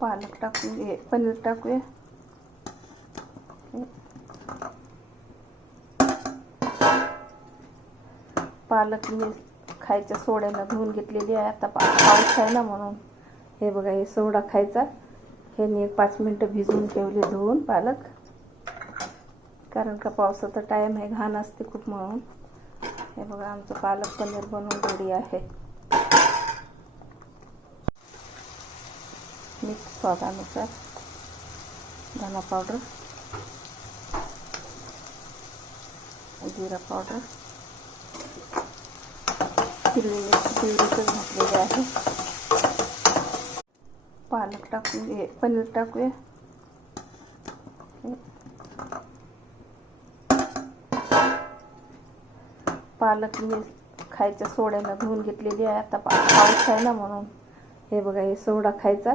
पालक टाकूया, पनीर टाकूया. पालक मी खायच्या सोड्यानं धुवून घेतलेली आहे. आता पाऊस आहे ना म्हणून हे बघा, हे सोडा खायचा. हे मी 5 मिनटं भिजवून ठेवले धुवून पालक, कारण का पावसाचा टाईम आहे, घाण असते खूप म्हणून. हे बघा, आमचं पालक पनीर बनवून रेडी आहे. मीठ स्वादानुसार, धना पावडर, जिरा पावडर, हिरवी मिरची पिवळीच घातलेली आहे. पालक टाकूया, पनीर टाकूया. पालक मी खायच्या सोड्यानं धुवून घेतलेली आहे. आता पाऊस आहे ना म्हणून हे बघा, हे सोडा खायचा.